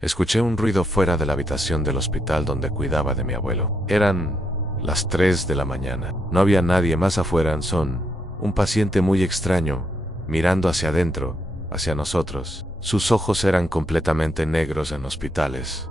Escuché un ruido fuera de la habitación del hospital donde cuidaba de mi abuelo. Eran las 3 de la mañana. No había nadie más afuera en son. Un paciente muy extraño, mirando hacia adentro, hacia nosotros. Sus ojos eran completamente negros en hospitales.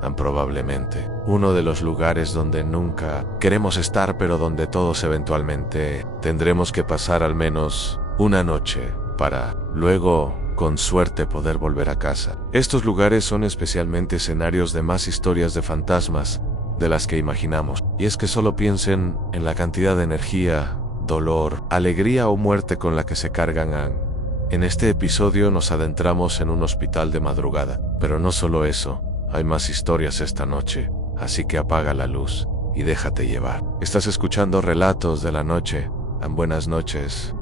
Tan probablemente uno de los lugares donde nunca queremos estar, pero donde todos eventualmente tendremos que pasar al menos una noche para luego, con suerte, poder volver a casa. Estos lugares son especialmente escenarios de más historias de fantasmas de las que imaginamos. Y es que solo piensen en la cantidad de energía, dolor, alegría o muerte con la que se cargan. En este episodio nos adentramos en un hospital de madrugada. Pero no solo eso, hay más historias esta noche, así que apaga la luz y déjate llevar. Estás escuchando Relatos de la Noche. Buenas noches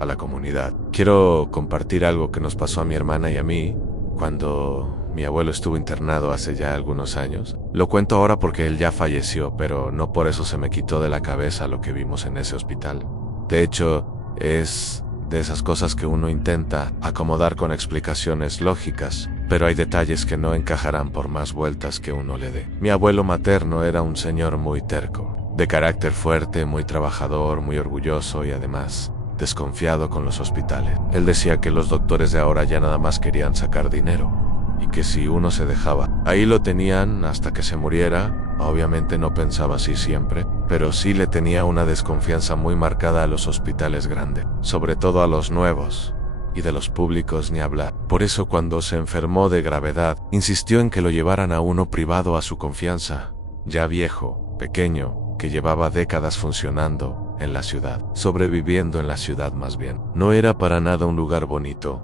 a la comunidad. Quiero compartir algo que nos pasó a mi hermana y a mí cuando mi abuelo estuvo internado hace ya algunos años. Lo cuento ahora porque él ya falleció, pero no por eso se me quitó de la cabeza lo que vimos en ese hospital. De hecho, es de esas cosas que uno intenta acomodar con explicaciones lógicas, pero hay detalles que no encajarán por más vueltas que uno le dé. Mi abuelo materno era un señor muy terco, de carácter fuerte, muy trabajador, muy orgulloso y además desconfiado con los hospitales. Él decía que los doctores de ahora ya nada más querían sacar dinero, y que si uno se dejaba, ahí lo tenían hasta que se muriera. Obviamente no pensaba así siempre, pero sí le tenía una desconfianza muy marcada a los hospitales grandes, sobre todo a los nuevos, y de los públicos ni hablar. Por eso cuando se enfermó de gravedad, insistió en que lo llevaran a uno privado a su confianza, ya viejo, pequeño, que llevaba décadas funcionando en la ciudad, sobreviviendo en la ciudad más bien. No era para nada un lugar bonito,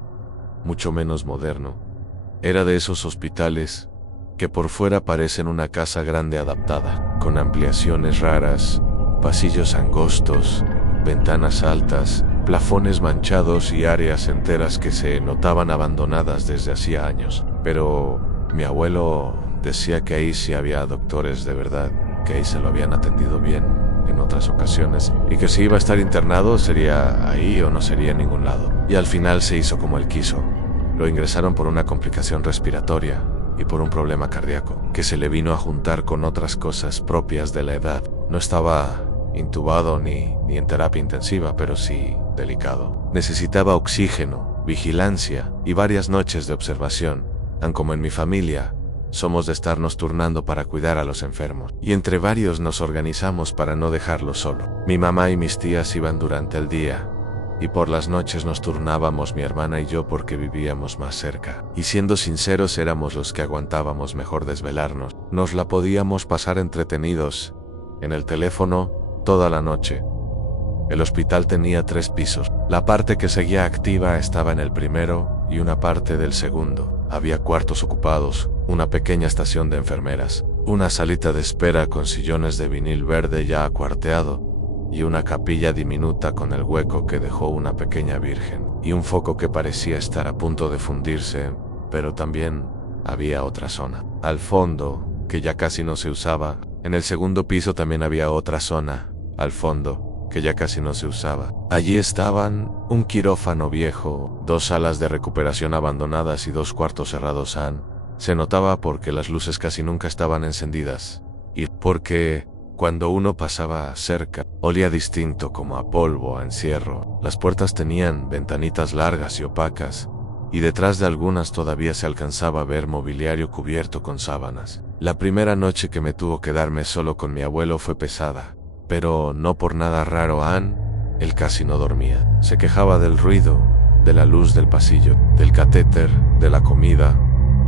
mucho menos moderno. Era de esos hospitales que por fuera parecen una casa grande adaptada, con ampliaciones raras, pasillos angostos, ventanas altas, plafones manchados y áreas enteras que se notaban abandonadas desde hacía años. Pero mi abuelo decía que ahí sí había doctores de verdad, que ahí se lo habían atendido bien en otras ocasiones, y que si iba a estar internado sería ahí o no sería en ningún lado. Y al final se hizo como él quiso. Lo ingresaron por una complicación respiratoria y por un problema cardíaco, que se le vino a juntar con otras cosas propias de la edad. No estaba intubado ni en terapia intensiva, pero sí delicado. Necesitaba oxígeno, vigilancia y varias noches de observación. Tan como en mi familia, somos de estarnos turnando para cuidar a los enfermos, y entre varios nos organizamos para no dejarlo solo. Mi mamá y mis tías iban durante el día, y por las noches nos turnábamos mi hermana y yo porque vivíamos más cerca. Y siendo sinceros, éramos los que aguantábamos mejor desvelarnos. Nos la podíamos pasar entretenidos en el teléfono toda la noche. El hospital tenía 3 pisos. La parte que seguía activa estaba en el primero y una parte del segundo. Había cuartos ocupados, una pequeña estación de enfermeras, una salita de espera con sillones de vinil verde ya acuarteado, y una capilla diminuta con el hueco que dejó una pequeña virgen, y un foco que parecía estar a punto de fundirse. Pero también había otra zona, al fondo, que ya casi no se usaba. En el segundo piso también había otra zona, al fondo, que ya casi no se usaba. Allí estaban un quirófano viejo, 2 salas de recuperación abandonadas y 2 cuartos cerrados. Se notaba porque las luces casi nunca estaban encendidas, y porque cuando uno pasaba cerca, olía distinto, como a polvo, a encierro. Las puertas tenían ventanitas largas y opacas, y detrás de algunas todavía se alcanzaba a ver mobiliario cubierto con sábanas. La primera noche que me tuvo que darme solo con mi abuelo fue pesada, pero no por nada raro. Él casi no dormía. Se quejaba del ruido, de la luz del pasillo, del catéter, de la comida,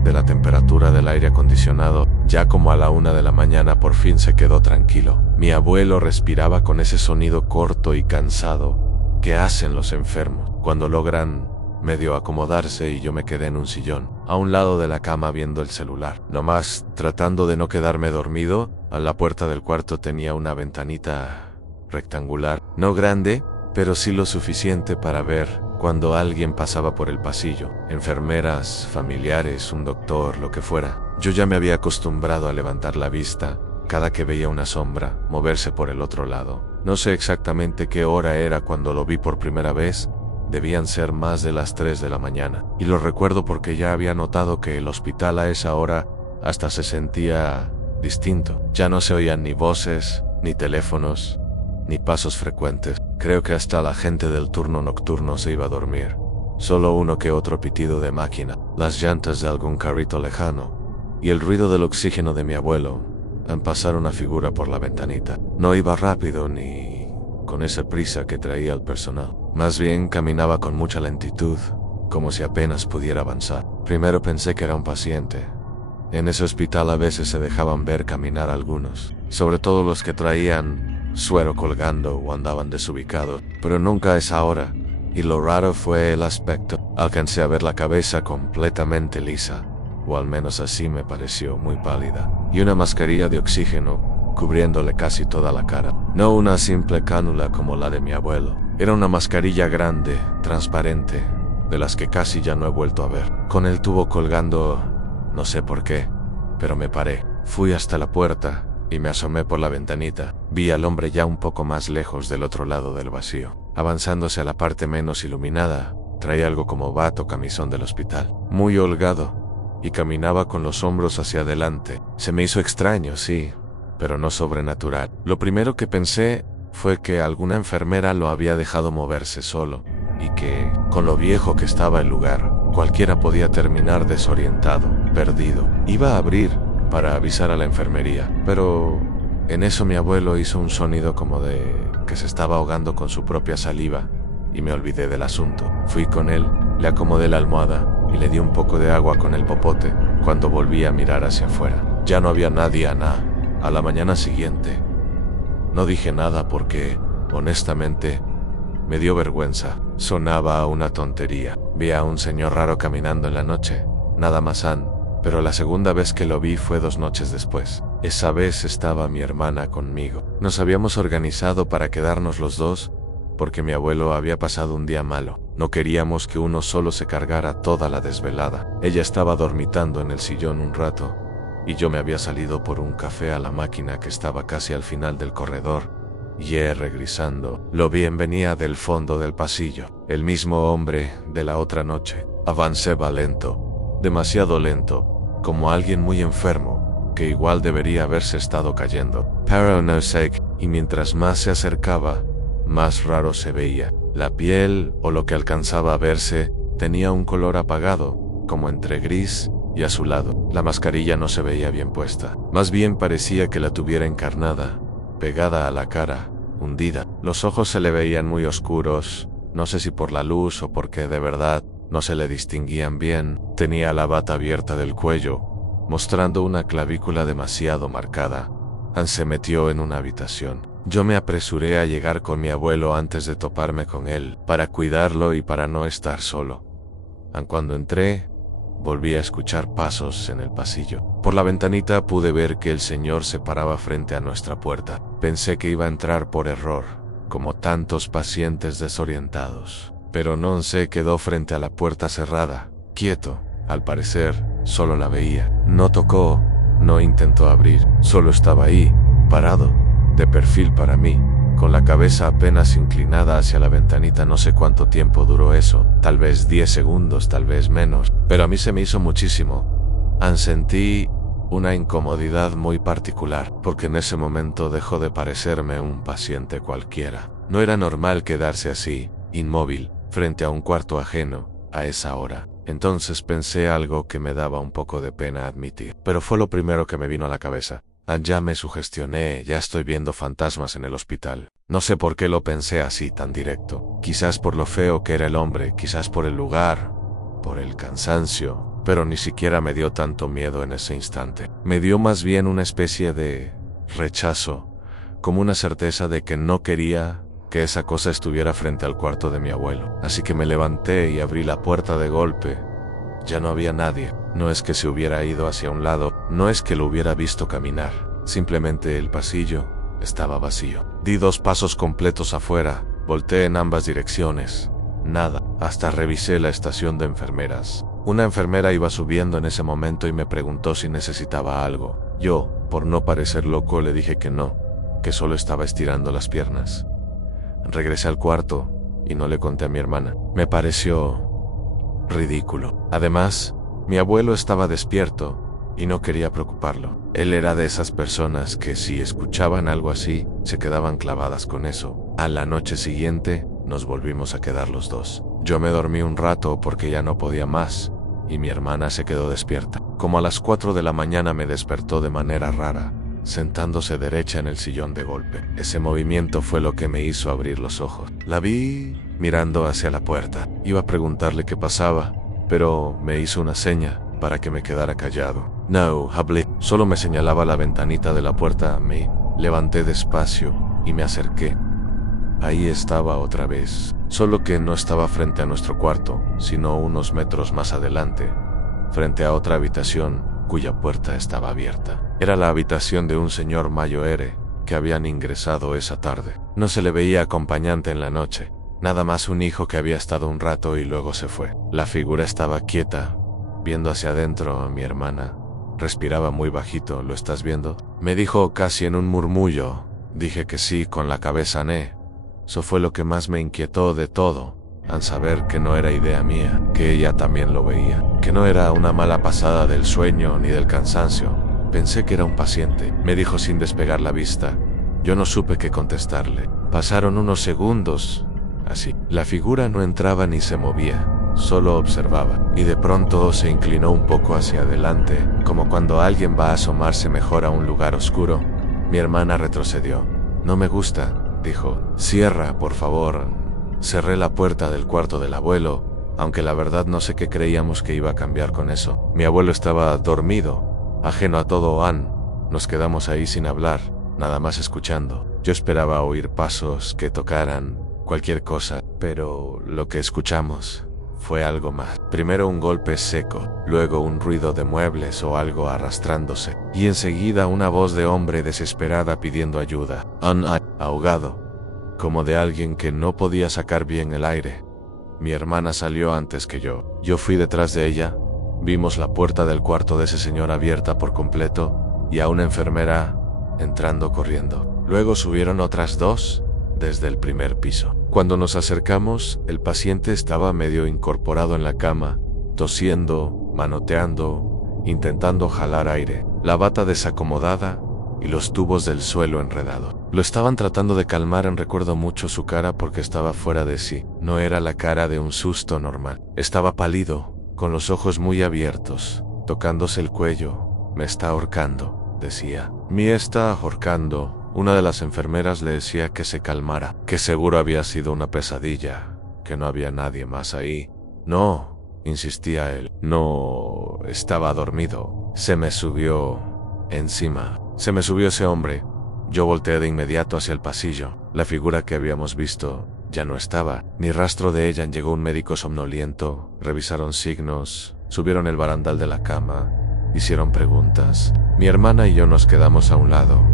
de la temperatura del aire acondicionado. Ya como a la 1 de la mañana por fin se quedó tranquilo. Mi abuelo respiraba con ese sonido corto y cansado que hacen los enfermos cuando logran medio acomodarse, y yo me quedé en un sillón, a un lado de la cama viendo el celular, nomás tratando de no quedarme dormido. A la puerta del cuarto tenía una ventanita rectangular, no grande, pero sí lo suficiente para ver cuando alguien pasaba por el pasillo, enfermeras, familiares, un doctor, lo que fuera. Yo ya me había acostumbrado a levantar la vista cada que veía una sombra moverse por el otro lado. No sé exactamente qué hora era cuando lo vi por primera vez, Debían ser más de las 3 de la mañana. Y lo recuerdo porque ya había notado que el hospital a esa hora hasta se sentía distinto. Ya no se oían ni voces, ni teléfonos, ni pasos frecuentes. Creo que hasta la gente del turno nocturno se iba a dormir. Solo uno que otro pitido de máquina, las llantas de algún carrito lejano y el ruido del oxígeno de mi abuelo al pasar una figura por la ventanita. No iba rápido ni con esa prisa que traía el personal. Más bien caminaba con mucha lentitud, como si apenas pudiera avanzar. Primero pensé que era un paciente. En ese hospital a veces se dejaban ver caminar algunos, sobre todo los que traían suero colgando o andaban desubicados, pero nunca a esa hora. Y lo raro fue el aspecto. Alcancé a ver la cabeza completamente lisa, o al menos así me pareció, muy pálida, y una mascarilla de oxígeno cubriéndole casi toda la cara. No una simple cánula como la de mi abuelo. Era una mascarilla grande, transparente, de las que casi ya no he vuelto a ver. Con el tubo colgando, no sé por qué, pero me paré. Fui hasta la puerta y me asomé por la ventanita. Vi al hombre ya un poco más lejos del otro lado del vacío. Avanzándose a la parte menos iluminada, traía algo como bata o camisón del hospital. Muy holgado, y caminaba con los hombros hacia adelante. Se me hizo extraño, sí, pero no sobrenatural. Lo primero que pensé fue que alguna enfermera lo había dejado moverse solo, y que, con lo viejo que estaba el lugar, cualquiera podía terminar desorientado, perdido. Iba a abrir para avisar a la enfermería, pero en eso mi abuelo hizo un sonido como de que se estaba ahogando con su propia saliva, y me olvidé del asunto. Fui con él, le acomodé la almohada y le di un poco de agua con el popote. Cuando volví a mirar hacia afuera, ya no había nadie. A la mañana siguiente no dije nada porque, honestamente, me dio vergüenza. Sonaba a una tontería. Vi a un señor raro caminando en la noche, nada más, pero la segunda vez que lo vi fue 2 noches después. Esa vez estaba mi hermana conmigo. Nos habíamos organizado para quedarnos los dos porque mi abuelo había pasado un día malo. No queríamos que uno solo se cargara toda la desvelada. Ella estaba dormitando en el sillón un rato y yo me había salido por un café a la máquina que estaba casi al final del corredor. Y regresando, lo vi, venía del fondo del pasillo, el mismo hombre de la otra noche. Avancé lento, demasiado lento, como alguien muy enfermo, que igual debería haberse estado cayendo. Pero no sé, y mientras más se acercaba, más raro se veía. La piel, o lo que alcanzaba a verse, tenía un color apagado, como entre gris y azulado. La mascarilla no se veía bien puesta, más bien parecía que la tuviera encarnada, pegada a la cara, hundida. Los ojos se le veían muy oscuros, no sé si por la luz o porque de verdad no se le distinguían bien. Tenía la bata abierta del cuello, mostrando una clavícula demasiado marcada. Se metió en una habitación. Yo me apresuré a llegar con mi abuelo antes de toparme con él, para cuidarlo y para no estar solo. Cuando entré, volví a escuchar pasos en el pasillo. Por la ventanita pude ver que el señor se paraba frente a nuestra puerta. Pensé que iba a entrar por error, como tantos pacientes desorientados. Pero no se quedó frente a la puerta cerrada, quieto. Al parecer, solo la veía. No tocó, no intentó abrir, solo estaba ahí, parado, de perfil para mí, con la cabeza apenas inclinada hacia la ventanita. No sé cuánto tiempo duró eso, tal vez 10 segundos, tal vez menos, pero a mí se me hizo muchísimo. Sentí una incomodidad muy particular, porque en ese momento dejó de parecerme un paciente cualquiera. No era normal quedarse así, inmóvil, frente a un cuarto ajeno, a esa hora. Entonces pensé algo que me daba un poco de pena admitir, pero fue lo primero que me vino a la cabeza. Ya me sugestioné, ya estoy viendo fantasmas en el hospital. No sé por qué lo pensé así tan directo. Quizás por lo feo que era el hombre, quizás por el lugar, por el cansancio, pero ni siquiera me dio tanto miedo en ese instante. Me dio más bien una especie de rechazo, como una certeza de que no quería que esa cosa estuviera frente al cuarto de mi abuelo. Así que me levanté y abrí la puerta de golpe. Ya no había nadie. No es que se hubiera ido hacia un lado, no es que lo hubiera visto caminar. Simplemente el pasillo estaba vacío. Di 2 pasos completos afuera, volteé en ambas direcciones. Nada. Hasta revisé la estación de enfermeras. Una enfermera iba subiendo en ese momento y me preguntó si necesitaba algo. Yo, por no parecer loco, le dije que no, que solo estaba estirando las piernas. Regresé al cuarto y no le conté a mi hermana. Me pareció ridículo. Además, mi abuelo estaba despierto y no quería preocuparlo. Él era de esas personas que si escuchaban algo así, se quedaban clavadas con eso. A la noche siguiente, nos volvimos a quedar los dos. Yo me dormí un rato porque ya no podía más, y mi hermana se quedó despierta. Como a las 4 de la mañana me despertó de manera rara, sentándose derecha en el sillón de golpe. Ese movimiento fue lo que me hizo abrir los ojos. La vi mirando hacia la puerta. Iba a preguntarle qué pasaba, pero me hizo una seña para que me quedara callado. No, hablé. Solo me señalaba la ventanita de la puerta. Me levanté despacio y me acerqué. Ahí estaba otra vez, solo que no estaba frente a nuestro cuarto, sino unos metros más adelante, frente a otra habitación cuya puerta estaba abierta. Era la habitación de un señor mayor que habían ingresado esa tarde. No se le veía acompañante en la noche, nada más un hijo que había estado un rato y luego se fue. La figura estaba quieta, viendo hacia adentro a mi hermana. Respiraba muy bajito. ¿Lo estás viendo?, me dijo casi en un murmullo. Dije que sí con la cabeza. Eso fue lo que más me inquietó de todo, al saber que no era idea mía, que ella también lo veía, que no era una mala pasada del sueño ni del cansancio. Pensé que era un paciente, me dijo sin despegar la vista. Yo no supe qué contestarle. Pasaron unos segundos, así. La figura no entraba ni se movía, solo observaba, y de pronto se inclinó un poco hacia adelante, como cuando alguien va a asomarse mejor a un lugar oscuro. Mi hermana retrocedió. No me gusta, dijo. Cierra, por favor. Cerré la puerta del cuarto del abuelo, aunque la verdad no sé qué creíamos que iba a cambiar con eso. Mi abuelo estaba dormido, ajeno a todo. Nos quedamos ahí sin hablar, nada más escuchando. Yo esperaba oír pasos que tocaran, cualquier cosa, pero lo que escuchamos fue algo más. Primero un golpe seco, luego un ruido de muebles o algo arrastrándose, y enseguida una voz de hombre desesperada pidiendo ayuda. Ahogado, como de alguien que no podía sacar bien el aire. Mi hermana salió antes que yo. Yo fui detrás de ella. Vimos la puerta del cuarto de ese señor abierta por completo y a una enfermera entrando corriendo. Luego subieron otras dos desde el primer piso. Cuando nos acercamos, el paciente estaba medio incorporado en la cama, tosiendo, manoteando, intentando jalar aire, la bata desacomodada y los tubos del suelo enredados. Lo estaban tratando de calmar. Recuerdo mucho su cara porque estaba fuera de sí. No era la cara de un susto normal. Estaba pálido, con los ojos muy abiertos, tocándose el cuello. Me está ahorcando, decía. Me está ahorcando. Una de las enfermeras le decía que se calmara, que seguro había sido una pesadilla, que no había nadie más ahí. No, insistía él. No, estaba dormido. Se me subió encima. Se me subió ese hombre. Yo volteé de inmediato hacia el pasillo. La figura que habíamos visto ya no estaba, ni rastro de ella. Llegó un médico somnoliento, revisaron signos, subieron el barandal de la cama, hicieron preguntas. Mi hermana y yo nos quedamos a un lado,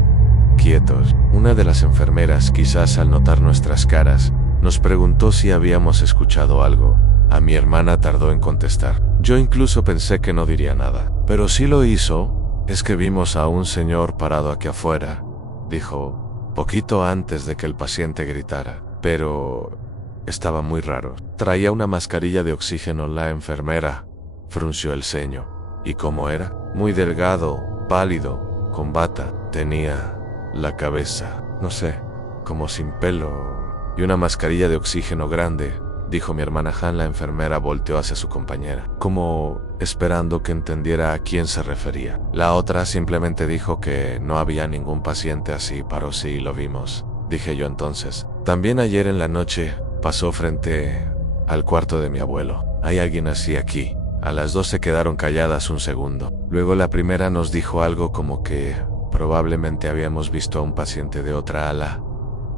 quietos. Una de las enfermeras, quizás al notar nuestras caras, nos preguntó si habíamos escuchado algo. A mi hermana tardó en contestar. Yo incluso pensé que no diría nada, pero sí lo hizo. Es que vimos a un señor parado aquí afuera, dijo, poquito antes de que el paciente gritara, pero estaba muy raro. Traía una mascarilla de oxígeno. La enfermera frunció el ceño. ¿Y cómo era? Muy delgado, pálido, con bata. Tenía la cabeza, no sé, como sin pelo, y una mascarilla de oxígeno grande, dijo mi hermana Han. La enfermera volteó hacia su compañera, como esperando que entendiera a quién se refería. La otra simplemente dijo que no había ningún paciente así. Paró. Sí, lo vimos, dije yo entonces. También ayer en la noche pasó frente al cuarto de mi abuelo. Hay alguien así aquí. A las dos se quedaron calladas un segundo. Luego la primera nos dijo algo como que probablemente habíamos visto a un paciente de otra ala,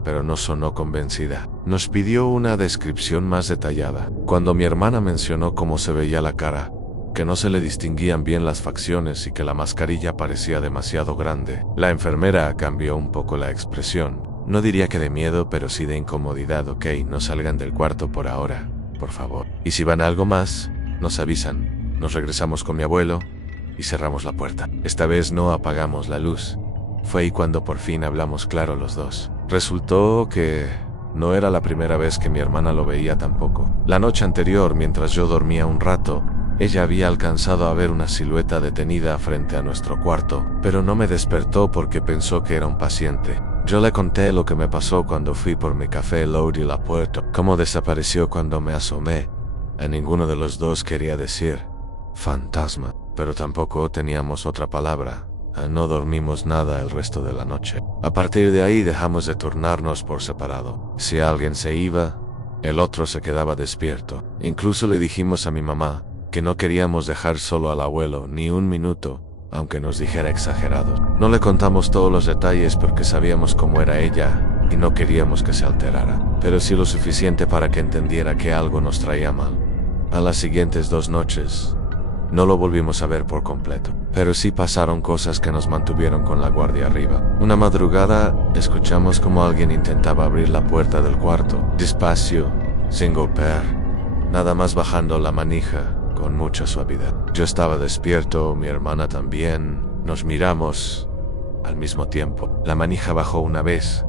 pero no sonó convencida. Nos pidió una descripción más detallada. Cuando mi hermana mencionó cómo se veía la cara, que no se le distinguían bien las facciones y que la mascarilla parecía demasiado grande, la enfermera cambió un poco la expresión. No diría que de miedo, pero sí de incomodidad. Ok, no salgan del cuarto por ahora, por favor. Y si van a algo más, nos avisan. Nos regresamos con mi abuelo y cerramos la puerta. Esta vez no apagamos la luz. Fue ahí cuando por fin hablamos claro los dos. Resultó que No era la primera vez que mi hermana lo veía tampoco. La noche anterior, mientras yo dormía un rato, ella había alcanzado a ver una silueta detenida frente a nuestro cuarto, pero no me despertó porque pensó que era un paciente. Yo le conté lo que me pasó cuando fui por mi café Lord y la puerta, cómo desapareció cuando me asomé. A ninguno de los dos quería decir fantasma, pero tampoco teníamos otra palabra. No dormimos nada el resto de la noche. A partir de ahí dejamos de turnarnos por separado. Si alguien se iba, el otro se quedaba despierto. Incluso le dijimos a mi mamá que no queríamos dejar solo al abuelo ni un minuto, aunque nos dijera exagerados. No le contamos todos los detalles porque sabíamos cómo era ella y no queríamos que se alterara, pero sí lo suficiente para que entendiera que algo nos traía mal. A las siguientes 2 noches, no lo volvimos a ver por completo, pero sí pasaron cosas que nos mantuvieron con la guardia arriba. Una madrugada, escuchamos como alguien intentaba abrir la puerta del cuarto, despacio, sin golpear, nada más bajando la manija con mucha suavidad. Yo estaba despierto, mi hermana también. Nos miramos al mismo tiempo. La manija bajó una vez,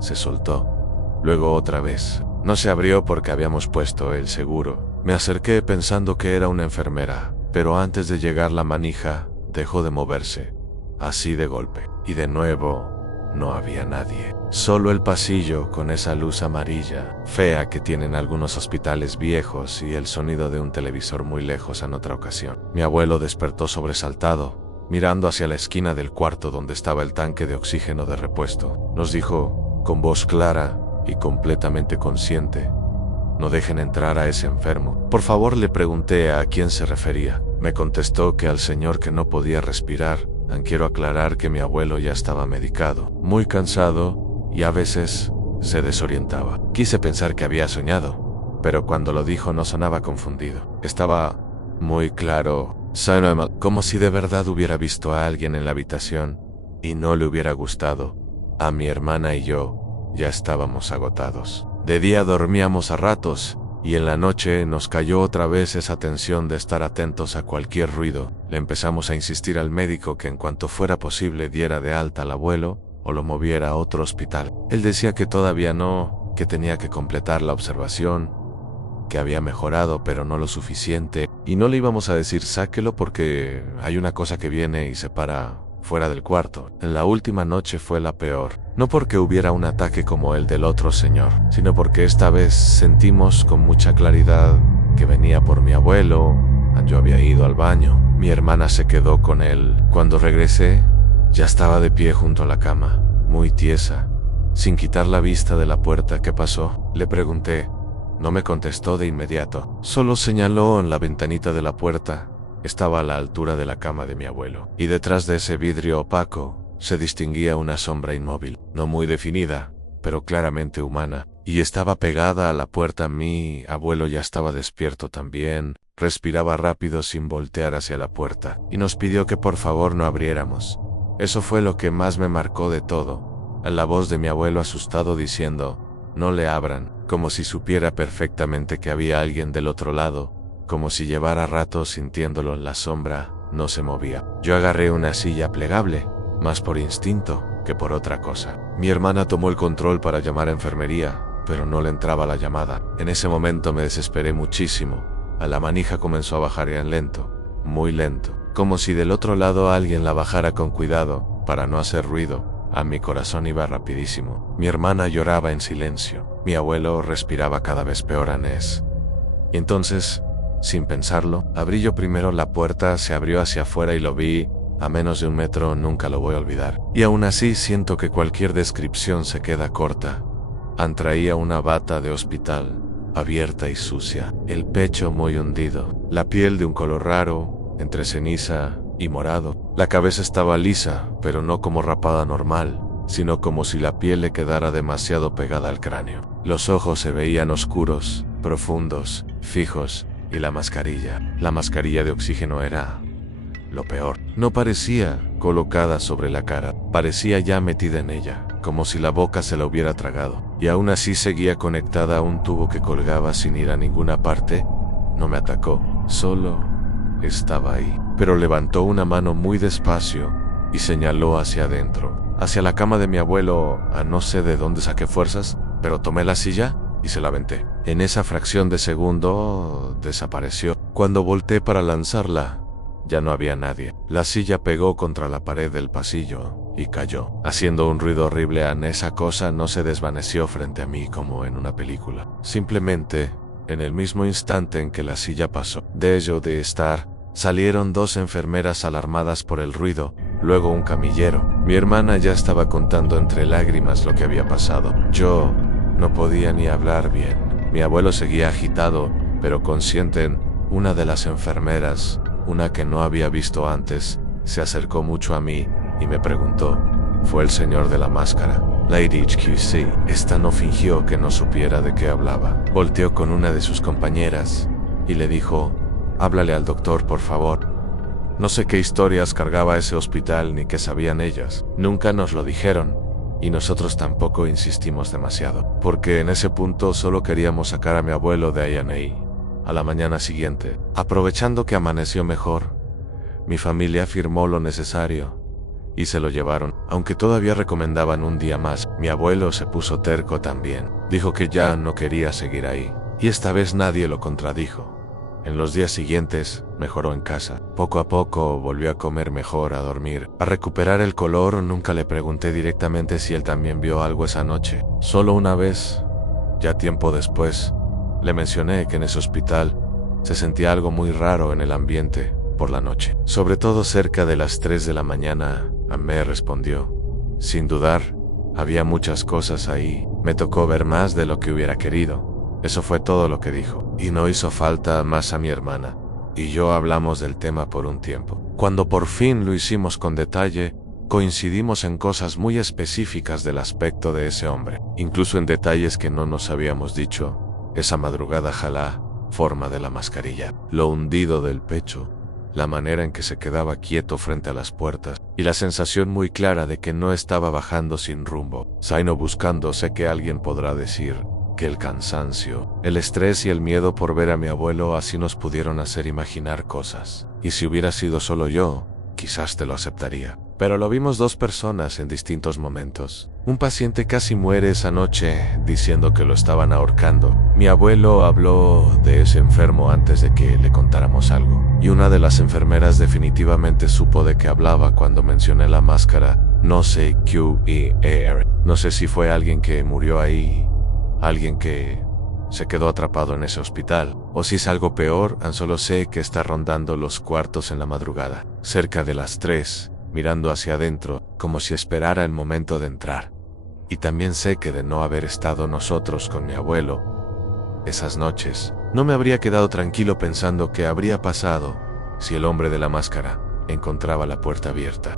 se soltó, luego otra vez. No se abrió porque habíamos puesto el seguro. Me acerqué pensando que era una enfermera, pero antes de llegar la manija dejó de moverse, así de golpe. Y de nuevo, no había nadie. Solo el pasillo con esa luz amarilla, fea que tienen algunos hospitales viejos y el sonido de un televisor muy lejos en otra ocasión. Mi abuelo despertó sobresaltado, mirando hacia la esquina del cuarto donde estaba el tanque de oxígeno de repuesto. Nos dijo, con voz clara y completamente consciente: no dejen entrar a ese enfermo. Por favor, le pregunté a quién se refería. Me contestó que al señor que no podía respirar. Quiero aclarar que mi abuelo ya estaba medicado, muy cansado y a veces se desorientaba. Quise pensar que había soñado, pero cuando lo dijo no sonaba confundido. Estaba muy claro, como si de verdad hubiera visto a alguien en la habitación y no le hubiera gustado. A mi hermana y yo ya estábamos agotados. De día dormíamos a ratos y en la noche nos cayó otra vez esa tensión de estar atentos a cualquier ruido. Le empezamos a insistir al médico que en cuanto fuera posible diera de alta al abuelo o lo moviera a otro hospital. Él decía que todavía no, que tenía que completar la observación, que había mejorado pero no lo suficiente, y no le íbamos a decir sáquelo porque hay una cosa que viene y se para fuera del cuarto. En la última noche fue la peor, no porque hubiera un ataque como el del otro señor, sino porque esta vez sentimos con mucha claridad que venía por mi abuelo. Yo había ido al baño, mi hermana se quedó con él. Cuando regresé, ya estaba de pie junto a la cama, muy tiesa, sin quitar la vista de la puerta. ¿Qué pasó?, le pregunté. No me contestó de inmediato, solo señaló en la ventanita de la puerta. Estaba a la altura de la cama de mi abuelo, y detrás de ese vidrio opaco se distinguía una sombra inmóvil, no muy definida, pero claramente humana, y estaba pegada a la puerta. Mi abuelo ya estaba despierto también, respiraba rápido sin voltear hacia la puerta, y nos pidió que por favor no abriéramos. Eso fue lo que más me marcó de todo, la voz de mi abuelo asustado diciendo, no le abran, como si supiera perfectamente que había alguien del otro lado, como si llevara rato sintiéndolo en la sombra. No se movía. Yo agarré una silla plegable, más por instinto que por otra cosa. Mi hermana tomó el control para llamar a enfermería, pero no le entraba la llamada. En ese momento me desesperé muchísimo. La manija comenzó a bajar ya lento, muy lento, como si del otro lado alguien la bajara con cuidado, para no hacer ruido. A mi corazón iba rapidísimo. Mi hermana lloraba en silencio. Mi abuelo respiraba cada vez peor anés. Y entonces, sin pensarlo, abrí yo primero. La puerta se abrió hacia afuera y lo vi a menos de 1 metro. Nunca lo voy a olvidar. Y aún así siento que cualquier descripción se queda corta. Traía una bata de hospital, abierta y sucia, el pecho muy hundido, la piel de un color raro, entre ceniza y morado. La cabeza estaba lisa, pero no como rapada normal, sino como si la piel le quedara demasiado pegada al cráneo. Los ojos se veían oscuros, profundos, fijos, y la mascarilla de oxígeno era lo peor. No parecía colocada sobre la cara, parecía ya metida en ella, como si la boca se la hubiera tragado, y aún así seguía conectada a un tubo que colgaba sin ir a ninguna parte. No me atacó, solo estaba ahí, pero levantó una mano muy despacio y señaló hacia adentro, hacia la cama de mi abuelo. No sé de dónde saqué fuerzas, pero tomé la silla y se la aventé. En esa fracción de segundo desapareció. Cuando volteé para lanzarla, ya no había nadie. La silla pegó contra la pared del pasillo y cayó, haciendo un ruido horrible. Esa cosa no se desvaneció frente a mí como en una película. Simplemente, en el mismo instante en que la silla pasó de estar, salieron 2 enfermeras alarmadas por el ruido, luego un camillero. Mi hermana ya estaba contando entre lágrimas lo que había pasado. Yo no podía ni hablar bien. Mi abuelo seguía agitado, pero consciente. Una de las enfermeras, una que no había visto antes, se acercó mucho a mí y me preguntó: «¿Fue el señor de la máscara?» Lady HQC. Esta no fingió que no supiera de qué hablaba. Volteó con una de sus compañeras y le dijo: «Háblale al doctor, por favor». No sé qué historias cargaba ese hospital ni qué sabían ellas. Nunca nos lo dijeron, y nosotros tampoco insistimos demasiado, porque en ese punto solo queríamos sacar a mi abuelo de A&E. A la mañana siguiente, aprovechando que amaneció mejor, mi familia firmó lo necesario y se lo llevaron, aunque todavía recomendaban un día más. Mi abuelo se puso terco también. Dijo que ya no quería seguir ahí, y esta vez nadie lo contradijo. En los días siguientes, mejoró en casa. Poco a poco volvió a comer mejor, a dormir, a recuperar el color. Nunca le pregunté directamente si él también vio algo esa noche. Solo una vez, ya tiempo después, le mencioné que en ese hospital se sentía algo muy raro en el ambiente por la noche. Sobre todo cerca de las 3 de la mañana, me respondió. Sin dudar, había muchas cosas ahí. Me tocó ver más de lo que hubiera querido. Eso fue todo lo que dijo. Y no hizo falta más. A mi hermana y yo hablamos del tema por un tiempo. Cuando por fin lo hicimos con detalle, coincidimos en cosas muy específicas del aspecto de ese hombre, incluso en detalles que no nos habíamos dicho. Esa madrugada, la forma de la mascarilla, lo hundido del pecho, la manera en que se quedaba quieto frente a las puertas, y la sensación muy clara de que no estaba bajando sin rumbo, sino buscando. Sé que alguien podrá decir que el cansancio, el estrés y el miedo por ver a mi abuelo así nos pudieron hacer imaginar cosas. Y si hubiera sido solo yo, quizás te lo aceptaría. Pero lo vimos 2 personas en distintos momentos. Un paciente casi muere esa noche diciendo que lo estaban ahorcando. Mi abuelo habló de ese enfermo antes de que le contáramos algo. Y una de las enfermeras definitivamente supo de qué hablaba cuando mencioné la máscara. No sé QER. No sé si fue alguien que murió ahí, alguien que se quedó atrapado en ese hospital, o si es algo peor. Solo sé que está rondando los cuartos en la madrugada, cerca de las 3, mirando hacia adentro, como si esperara el momento de entrar. Y también sé que de no haber estado nosotros con mi abuelo esas noches, no me habría quedado tranquilo pensando qué habría pasado si el hombre de la máscara encontraba la puerta abierta.